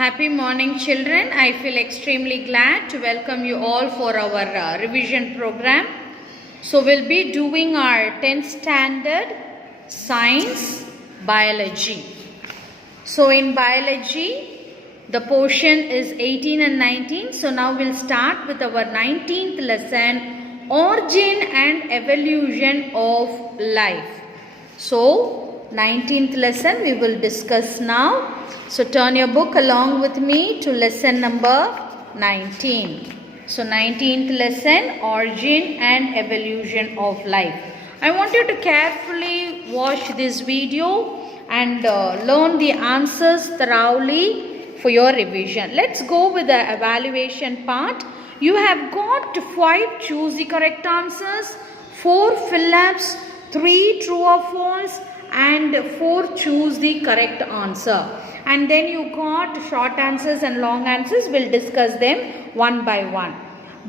Happy morning, children. I feel extremely glad to welcome you all for our revision program. So we'll be doing our 10th standard science biology. So in biology, the portion is 18 and 19. So now we'll start with our 19th lesson, origin and evolution of life. So 19th lesson we will discuss now. So turn your book along with me to lesson number 19. So 19th lesson, origin and evolution of life. I want you to carefully watch this video and learn the answers thoroughly for your revision. Let's go with the evaluation part. You have got 5 choose the correct answers, 4 fill-ups, 3 true or false and 4 choose the correct answer. And then you got short answers and long answers. We'll discuss them one by one.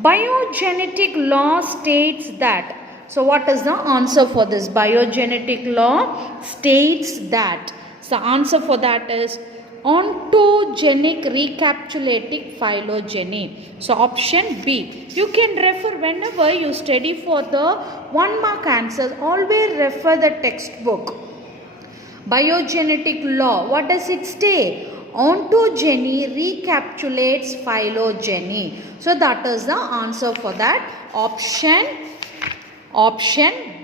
Biogenetic law states that. So what is the answer for this? Biogenetic law states that. So the answer for that is ontogenic recapitulating phylogeny. So option B. You can refer whenever you study for the 1 mark answers. Always refer the textbook. Biogenetic law, what does it state? Ontogeny recapitulates phylogeny. So that is the answer for that option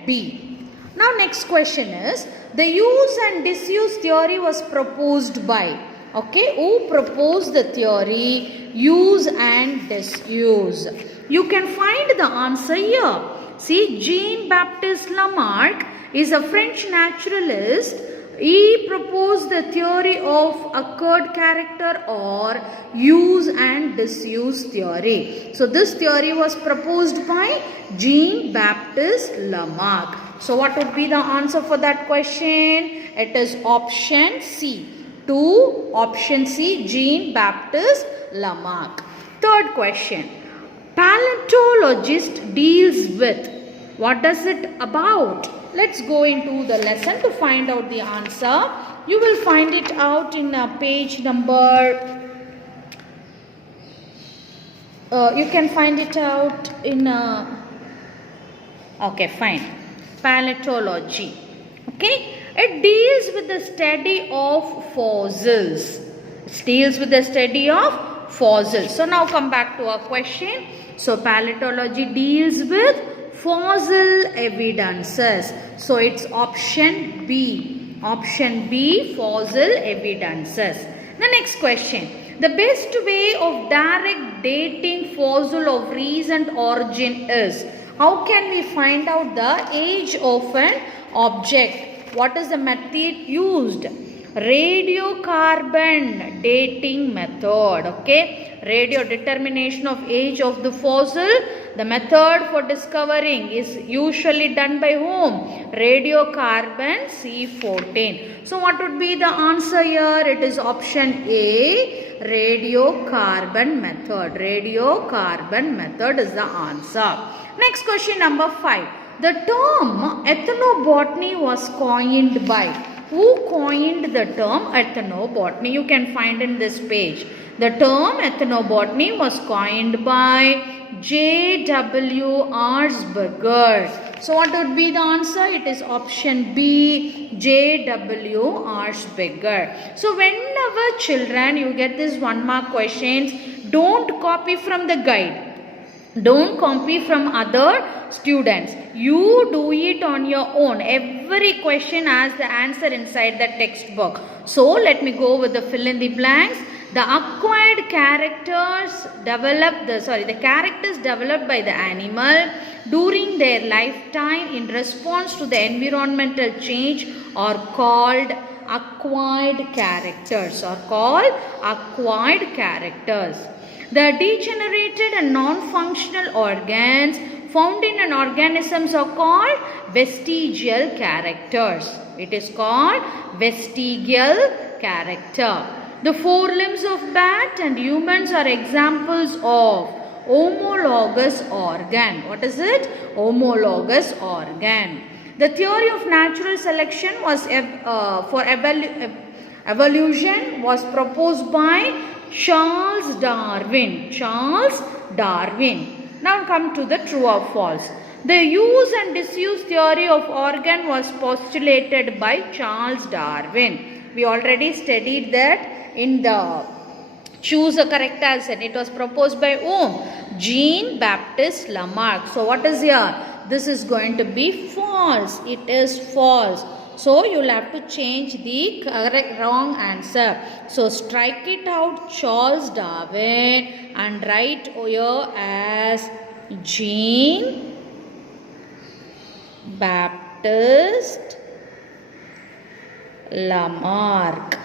B. Now next question is, the use and disuse theory was proposed by, okay, who proposed the theory use and disuse? You can find the answer here. See, Jean-Baptiste Lamarck is a French naturalist. He proposed the theory of occurred character or use and disuse theory. So this theory was proposed by Jean-Baptiste Lamarck. So what would be the answer for that question? It is option C. Option C, Jean-Baptiste Lamarck. Third question. Paleontologist deals with. What does it about? Let's go into the lesson to find out the answer. You will find it out in page number, you can find it out in, okay, fine, paleontology. Okay, it deals with the study of fossils. It deals with the study of fossils. So now come back to our question. So paleontology deals with fossil evidences. So it's option B. Option B, fossil evidences. The next question. The best way of direct dating fossil of recent origin is. How can we find out the age of an object? What is the method used? Radiocarbon dating method. Okay. Radio determination of age of the fossil. The method for discovering is usually done by whom? Radiocarbon C14. So what would be the answer here? It is option A, radiocarbon method. Radiocarbon method is the answer. Next question number 5. The term ethnobotany was coined by. Who coined the term ethnobotany? You can find in this page. The term ethnobotany was coined by J.W. Arzberger. So what would be the answer? It is option B, J.W. Arzberger. So whenever children you get this 1 mark questions, don't copy from the guide. Don't copy from other students. You do it on your own. Every question has the answer inside the textbook. So let me go with the fill in the blanks. The acquired characters the characters developed by the animal during their lifetime in response to the environmental change are called acquired characters. The degenerated and non-functional organs found in an organism are called vestigial characters. It is called vestigial character. The forelimbs of bat and humans are examples of homologous organ. What is it? Homologous organ. The theory of natural selection was for evolution was proposed by Charles Darwin. Charles Darwin. Now come to the true or false. The use and disuse theory of organ was postulated by Charles Darwin. We already studied that in the choose a correct answer. It was proposed by whom? Jean Baptiste Lamarck. So what is here? This is going to be false. It is false. So you will have to change the correct wrong answer. So strike it out Charles Darwin and write here as Jean Baptiste Lamarck.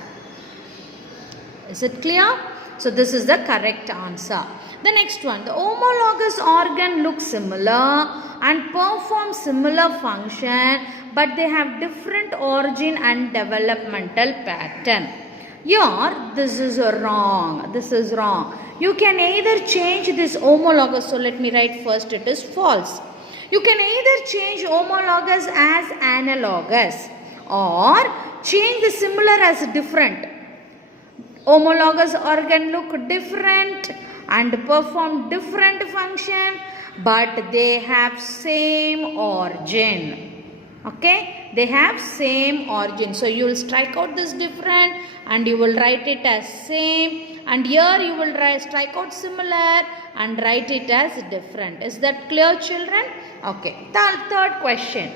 Is it clear? So this is the correct answer. The next one, the homologous organ looks similar and perform similar function, but they have different origin and developmental pattern. Here, this is wrong. This is wrong. You can either change this homologous. So let me write first, it is false. You can either change homologous as analogous or change the similar as different. Homologous organ look different and perform different function, but they have same origin. Okay, they have same origin. So you will strike out this different and you will write it as same, and here you will strike out similar and write it as different. Is that clear, children? Okay. Third question.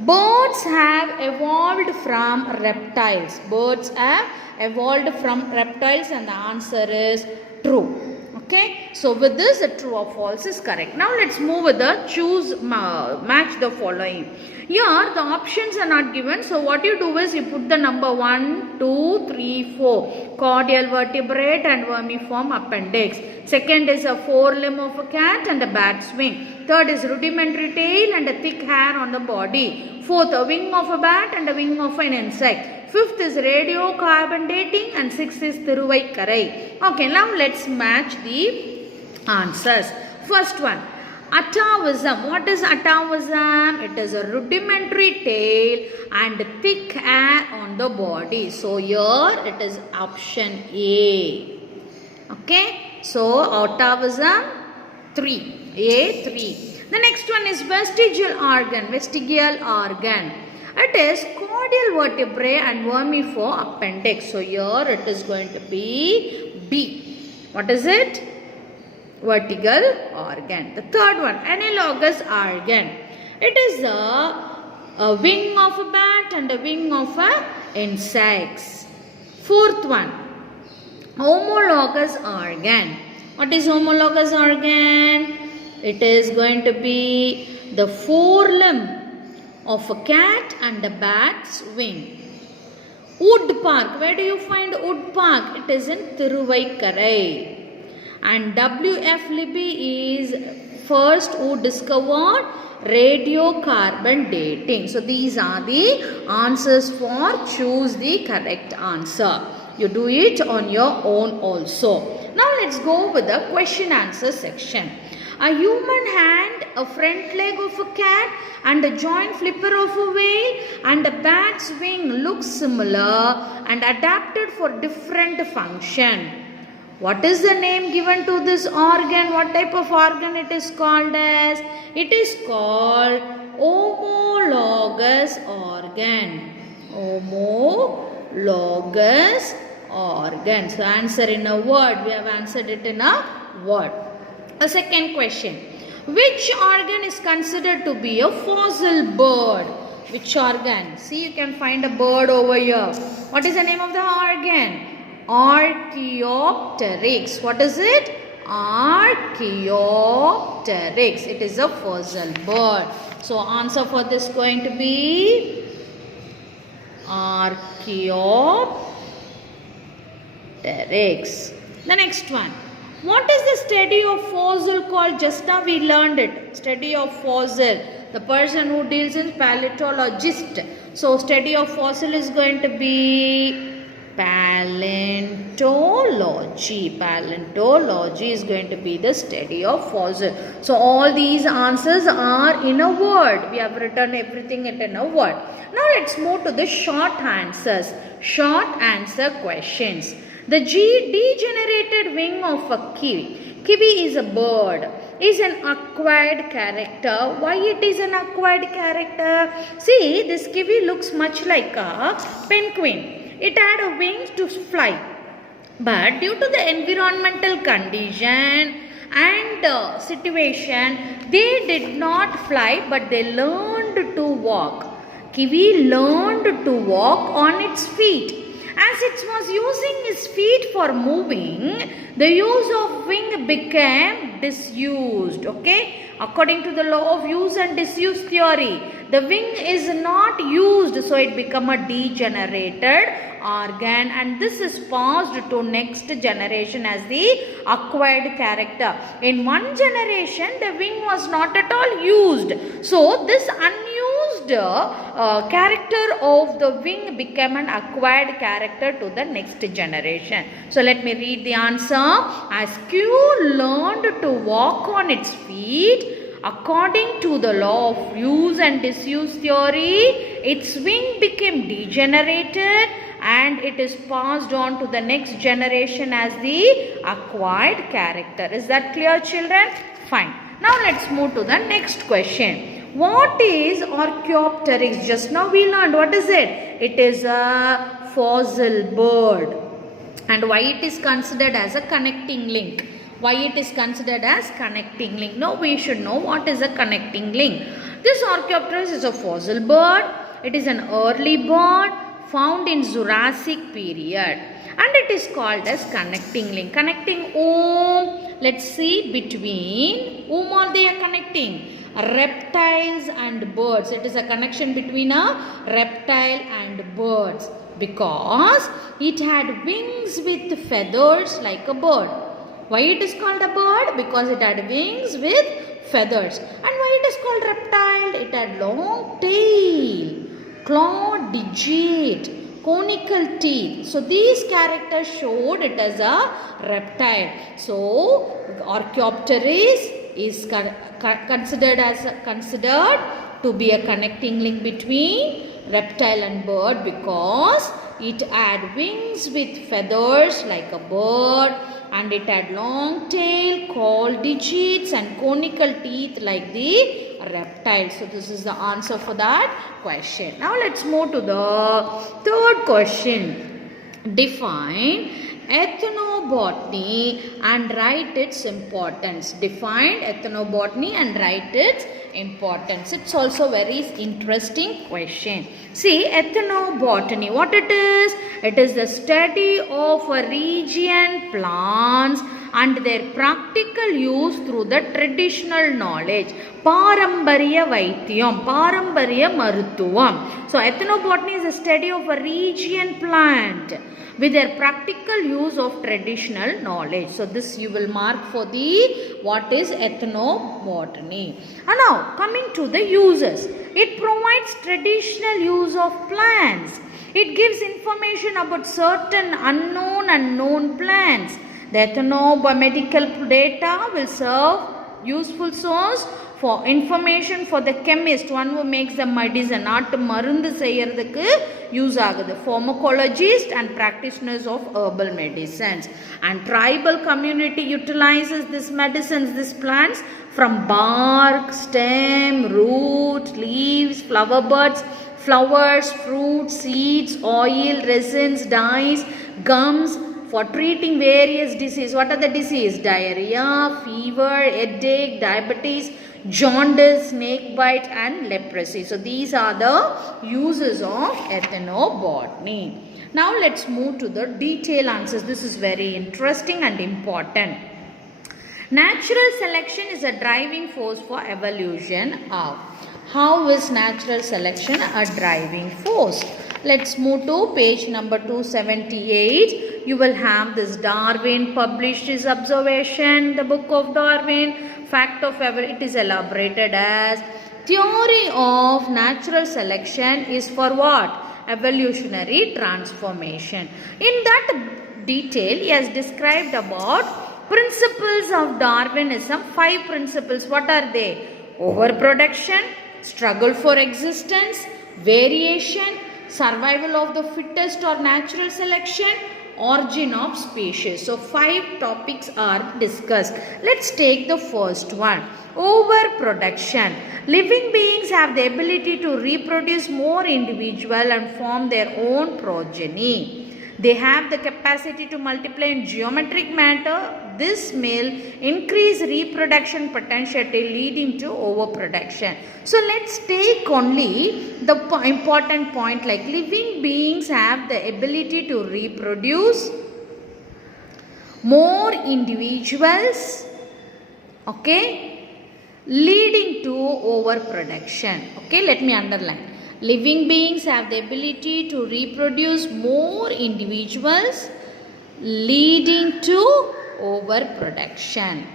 Birds have evolved from reptiles. Birds have evolved from reptiles, and the answer is true. Okay, so with this the true or false is correct. Now let's move with the choose match the following. Here the options are not given, so what you do is you put the number 1, 2, 3, 4 cordial vertebrate and vermiform appendix. Second is a forelimb of a cat and a bat's wing. Third is rudimentary tail and a thick hair on the body. Fourth, a wing of a bat and a wing of an insect. Fifth is radiocarbon dating, and sixth is Thiruvaikkarai. Okay, now let's match the answers. First one, atavism. What is atavism? It is a rudimentary tail and thick hair on the body. So here it is option A. Okay, so atavism 3. A 3. The next one is vestigial organ. Vestigial organ. It is cordial vertebrae and vermiform appendix. So here it is going to be B. What is it? Vertical organ. The third one, analogous organ. It is a wing of a bat and a wing of a insects. Fourth one, homologous organ. What is homologous organ? It is going to be the forelimb of a cat and a bat's wing. Wood park. Where do you find wood park? It is in Thiruvaikkarai. And W.F. Libby is first who discovered radiocarbon dating. So these are the answers for choose the correct answer. You do it on your own also. Now let's go with the question answer section. A human hand, a front leg of a cat and a joint flipper of a whale and a bat's wing look similar and adapted for different function. What is the name given to this organ? What type of organ it is called as? It is called homologous organ. Homologous organ. So answer in a word. We have answered it in a word. A second question. Which organ is considered to be a fossil bird? Which organ? See, you can find a bird over here. What is the name of the organ? Archaeopteryx. What is it? Archaeopteryx. It is a fossil bird. So answer for this going to be Archaeopteryx. The next one. What is the study of fossil called? Just now we learned it. Study of fossil. The person who deals in paleontologist. So study of fossil is going to be paleontology. Paleontology is going to be the study of fossil. So all these answers are in a word. We have written everything in a word. Now let's move to the short answers. Short answer questions. The degenerated wing of a kiwi. Kiwi is a bird, is an acquired character. Why it is an acquired character? See, this kiwi looks much like a penguin. It had a wings to fly. But due to the environmental condition and situation, they did not fly, but they learned to walk. Kiwi learned to walk on its feet. As it was using its feet for moving, the use of wing became disused. Okay? According to the law of use and disuse theory, the wing is not used, so it become a degenerated organ, and this is passed to next generation as the acquired character. In one generation, the wing was not at all used, so this unused character of the wing became an acquired character to the next generation. So let me read the answer. As Q learned to walk on its feet, according to the law of use and disuse theory, its wing became degenerated and it is passed on to the next generation as the acquired character. Is that clear, children? Fine. Now let's move to the next question. What is Archaeopteryx? Just now we learned. What is it? It is a fossil bird. And why it is considered as a connecting link? Why it is considered as connecting link? Now we should know what is a connecting link. This Archaeopteryx is a fossil bird. It is an early bird found in Jurassic period, and it is called as connecting link. Connecting whom? Let's see, between whom are they connecting? Reptiles and birds. It is a connection between a reptile and birds because it had wings with feathers like a bird. Why it is called a bird? Because it had wings with feathers. And why it is called reptile? It had long tail, claw digit, conical teeth. So these characters showed it as a reptile. So Archaeopteryx is considered to be a connecting link between reptile and bird because it had wings with feathers like a bird, and it had long tail, claw digits and conical teeth like the reptile. So this is the answer for that question. Now let's move to the third question. Define ethnobotany and write its importance. Define ethnobotany and write its importance. It's also very interesting question. See, ethnobotany, what it is? It is the study of a region plants and their practical use through the traditional knowledge. Parambariya Vaithyam, Parambariya Maruthuvam. So ethnobotany is the study of a region plant with their practical use of traditional knowledge. So this you will mark for the what is ethnobotany. And now coming to the uses. It provides traditional use of plants. It gives information about certain unknown and known plants. The ethnomedical data will serve useful source for information for the chemist, one who makes the medicine, not மருந்து செய்யறதுக்கு use ஆகுது, pharmacologist and practitioners of herbal medicines. And tribal community utilizes these medicines, these plants, from bark, stem, root, leaves, flower buds, flowers, fruits, seeds, oil, resins, dyes, gums, for treating various diseases. What are the diseases? Diarrhea, fever, headache, diabetes, jaundice, snake bite and leprosy. So these are the uses of ethnobotany. Now let's move to the detailed answers. This is very interesting and important. Natural selection is a driving force for evolution. How is natural selection a driving force? Let's move to page number 278. You will have this Darwin published his observation, the book of Darwin. Fact of evolution, it is elaborated as theory of natural selection is for what? Evolutionary transformation. In that detail, he has described about principles of Darwinism. 5 principles. What are they? Overproduction, struggle for existence, variation, survival of the fittest or natural selection, origin of species. So 5 topics are discussed. Let's take the first one. Overproduction. Living beings have the ability to reproduce more individual and form their own progeny. They have the capacity to multiply in geometric manner. This may increase reproduction potentiality leading to overproduction. So let's take only the important point, like living beings have the ability to reproduce more individuals, okay, leading to overproduction. Okay, let me underline. Living beings have the ability to reproduce more individuals leading to overproduction.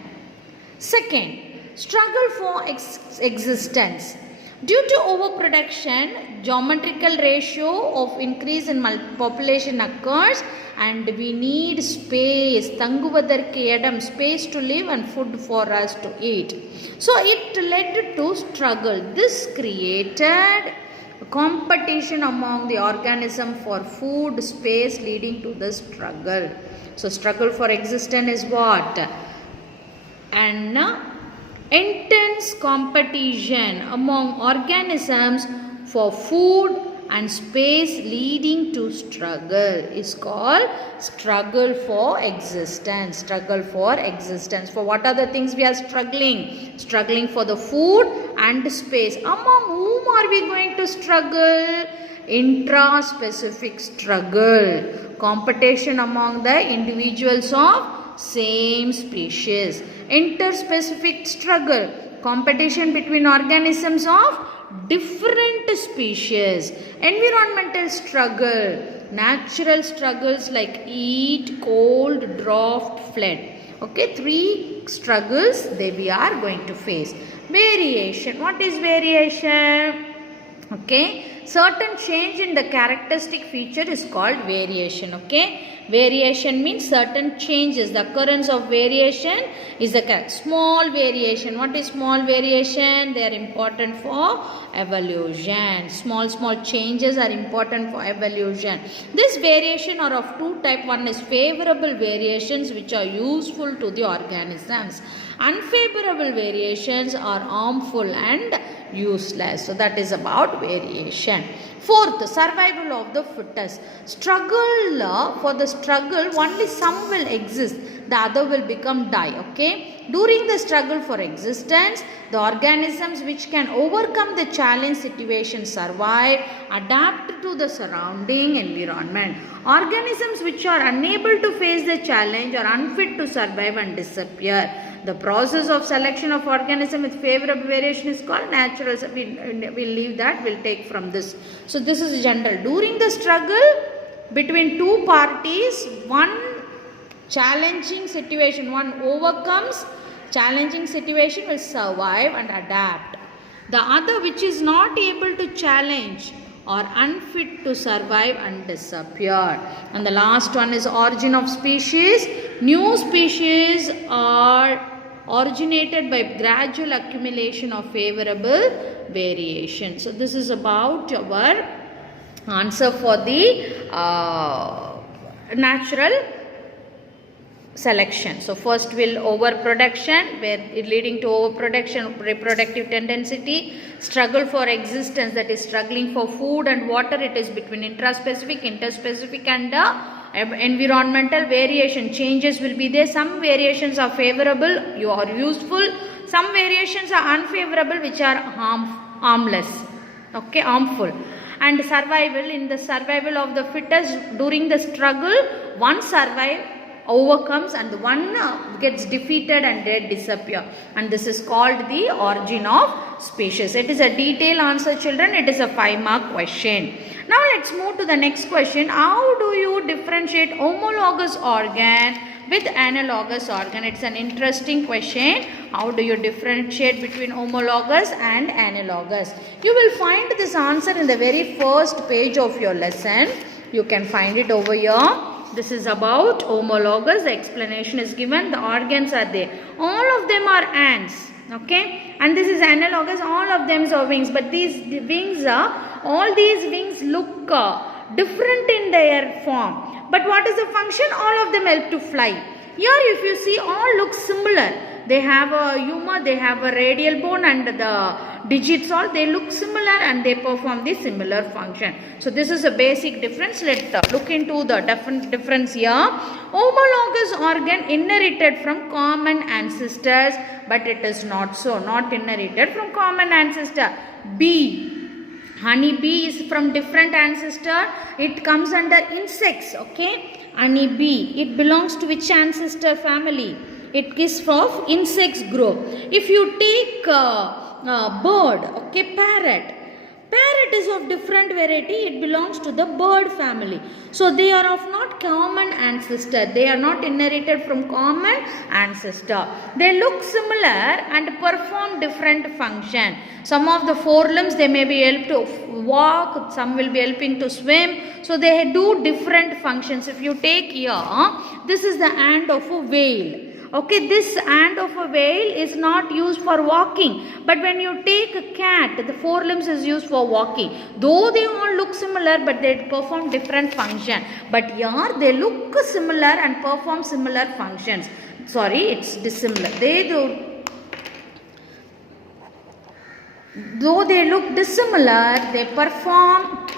Second, struggle for existence. Due to overproduction, geometrical ratio of increase in population occurs and we need space, space to live and food for us to eat. So it led to struggle. This created competition among the organism for food, space, leading to the struggle. So struggle for existence is what? An intense competition among organisms for food and space leading to struggle is called struggle for existence. Struggle for existence. For what are the things we are struggling? Struggling for the food and space. Among whom are we going to struggle? Intra-specific struggle. Competition among the individuals of same species. Interspecific struggle. Competition between organisms of different species. Environmental struggle. Natural struggles like heat, cold, drought, flood. Okay, 3 struggles we are going to face. Variation. What is variation? Okay, certain change in the characteristic feature is called variation. Okay, variation means certain changes. The occurrence of variation is the small variation. What is small variation? They are important for evolution. Small changes are important for evolution. This variation are of 2 types. One is favorable variations which are useful to the organisms. Unfavorable variations are harmful and useless. So that is about variation. Fourth, survival of the fittest. Struggle, for the struggle only some will exist, the other will become die. Okay, during the struggle for existence, the organisms which can overcome the challenge situation survive, adapt to the surrounding environment. Organisms which are unable to face the challenge are unfit to survive and disappear. The process of selection of organism with favorable variation is called natural. We'll leave that. We'll take from this. So this is general. During the struggle between 2 parties, one challenging situation, one overcomes challenging situation, will survive and adapt. The other, which is not able to challenge, or unfit to survive and disappear. And the last one is origin of species. New species are originated by gradual accumulation of favorable variation. So this is about our answer for the natural selection. So first will overproduction, where it leading to overproduction, reproductive tendency. Struggle for existence, that is struggling for food and water. It is between intraspecific, interspecific and environmental variation. Changes will be there. Some variations are favorable, you are useful. Some variations are unfavorable, which are harmless. Okay, harmful. And survival, in the survival of the fittest, during the struggle, one overcomes and one gets defeated and they disappear, and this is called the origin of species. It is a detailed answer, children. It is a 5-mark question. Now let's move to the next question. How do you differentiate homologous organ with analogous organ? It's an interesting question. How do you differentiate between homologous and analogous? You will find this answer in the very first page of your lesson. You can find it over here. This is about homologous. The explanation is given. The organs are there. All of them are ants. Okay. And this is analogous. All of them are wings. But these wings are, all these wings look different in their form. But what is the function? All of them help to fly. Here if you see, all look similar. They have a humor, they have a radial bone, and the digits all, they look similar and they perform the similar function. So this is a basic difference. Let's look into the difference here. Homologous organ inherited from common ancestors, but it is not so, not inherited from common ancestor. Bee, honey bee is from different ancestor. It comes under insects. Okay, honey bee, it belongs to which ancestor family? It is from insects group. If you take bird, okay, parrot is of different variety. It belongs to the bird family. So they are of not common ancestor. They are not inherited from common ancestor. They look similar and perform different function. Some of the forelimbs, they may be help to walk, some will be helping to swim. So they do different functions. If you take here, this is the hand of a whale. Okay, this hand of a whale is not used for walking, but when you take a cat, the forelimbs is used for walking. Though they all look similar, but they perform different function. But here they look similar and perform similar functions. Sorry, it's dissimilar. Though they look dissimilar, they perform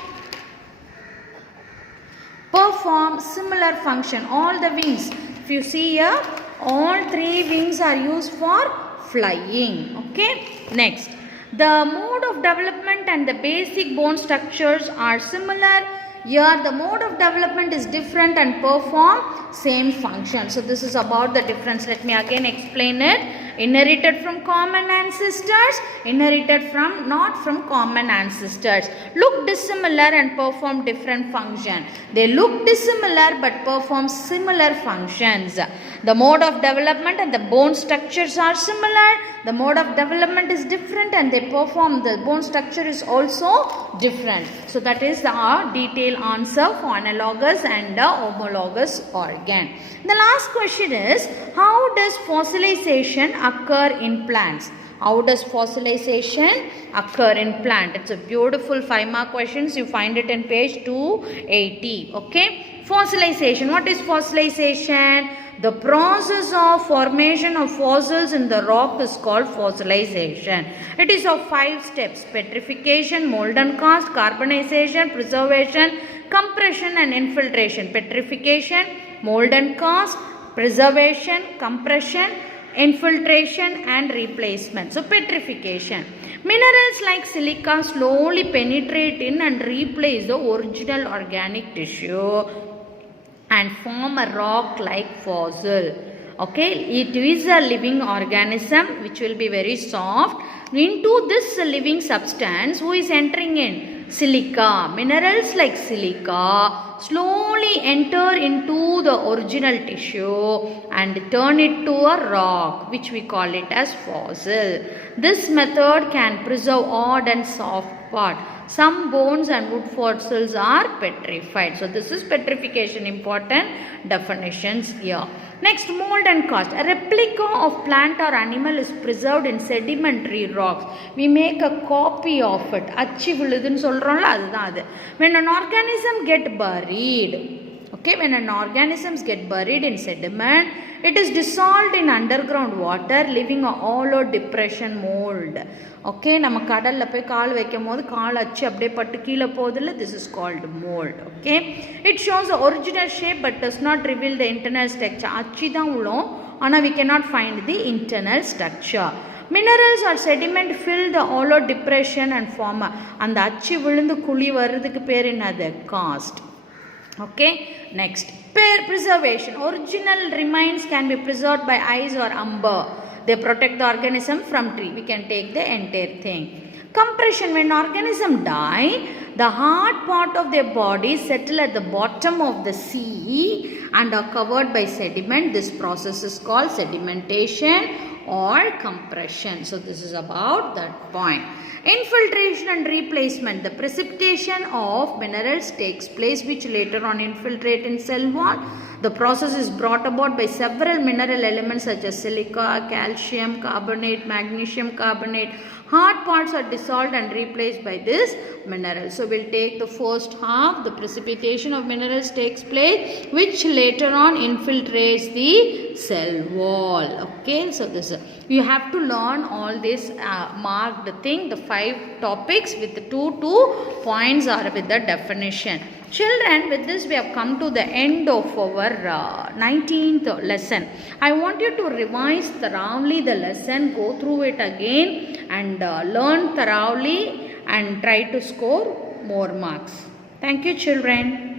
similar function. All the wings, if you see here, all three wings are used for flying. Okay, next, the mode of development and the basic bone structures are similar. Here the mode of development is different and perform same function. So this is about the difference. Let me again explain it. Inherited from common ancestors, inherited from not from common ancestors. Look dissimilar and perform different function. They look dissimilar but perform similar functions. The mode of development and the bone structures are similar. The mode of development is different and they perform, the bone structure is also different. So that is our detailed answer for analogous and homologous organ. The last question is, how does fossilization occur in plants? How does fossilization occur in plant? It's a beautiful 5-mark questions. You find it in page 280. Okay. Fossilization. What is fossilization? The process of formation of fossils in the rock is called fossilization. It is of 5 steps: petrification, mold and cast, carbonization, preservation, compression and infiltration. Petrification, mold and cast, preservation, compression, infiltration and replacement. So petrification. Minerals like silica slowly penetrate in and replace the original organic tissue and form a rock like fossil. Okay, it is a living organism which will be very soft. Into this living substance, who is entering in? Silica. Minerals like silica slowly enter into the original tissue and turn it to a rock, which we call it as fossil. This method can preserve hard and soft part. Some bones and wood fossils are petrified. So this is petrification, important definitions here. Next, mold and cast. A replica of plant or animal is preserved in sedimentary rocks. We make a copy of it. அச்சு விழுதுன்னு சொல்றோம்ல, அதுதான் அது. When an organism get buried, okay, when an organisms get buried in sediment, it is dissolved in underground water, leaving a hollow depression mold. Okay, நம்ம கடல்ல போய் கால் வைக்கும்போது கால் அச்சு அப்படியே பட்டு கீழே போகுதுல்ல, this is called mold. Okay, it shows the original shape but does not reveal the internal structure. அச்சு தான் உள்ளோம், ஆனால் we cannot find the internal structure. Minerals or sediment fill the hollow depression and form. அந்த அச்சு விழுந்து குழி வர்றதுக்கு பேர் என்னது? Cast. Okay, next, preservation. Original remains can be preserved by ice or amber. They protect the organism from tree. We can take the entire thing. Compression. When organism die, the hard part of their body settle at the bottom of the sea and are covered by sediment. This process is called sedimentation or compression. So this is about that point. Infiltration and replacement. The precipitation of minerals takes place which later on infiltrate in cell wall. The process is brought about by several mineral elements such as silica, calcium carbonate, magnesium carbonate. Hard parts are dissolved and replaced by this mineral. So So we'll take the first half. The precipitation of minerals takes place, which later on infiltrates the cell wall. Okay, so this you have to learn all this marked thing, the 5 topics with the 2 points or with the definition. Children, with this we have come to the end of our 19th lesson. I want you to revise thoroughly the lesson, go through it again and learn thoroughly and try to score more marks. Thank you, children.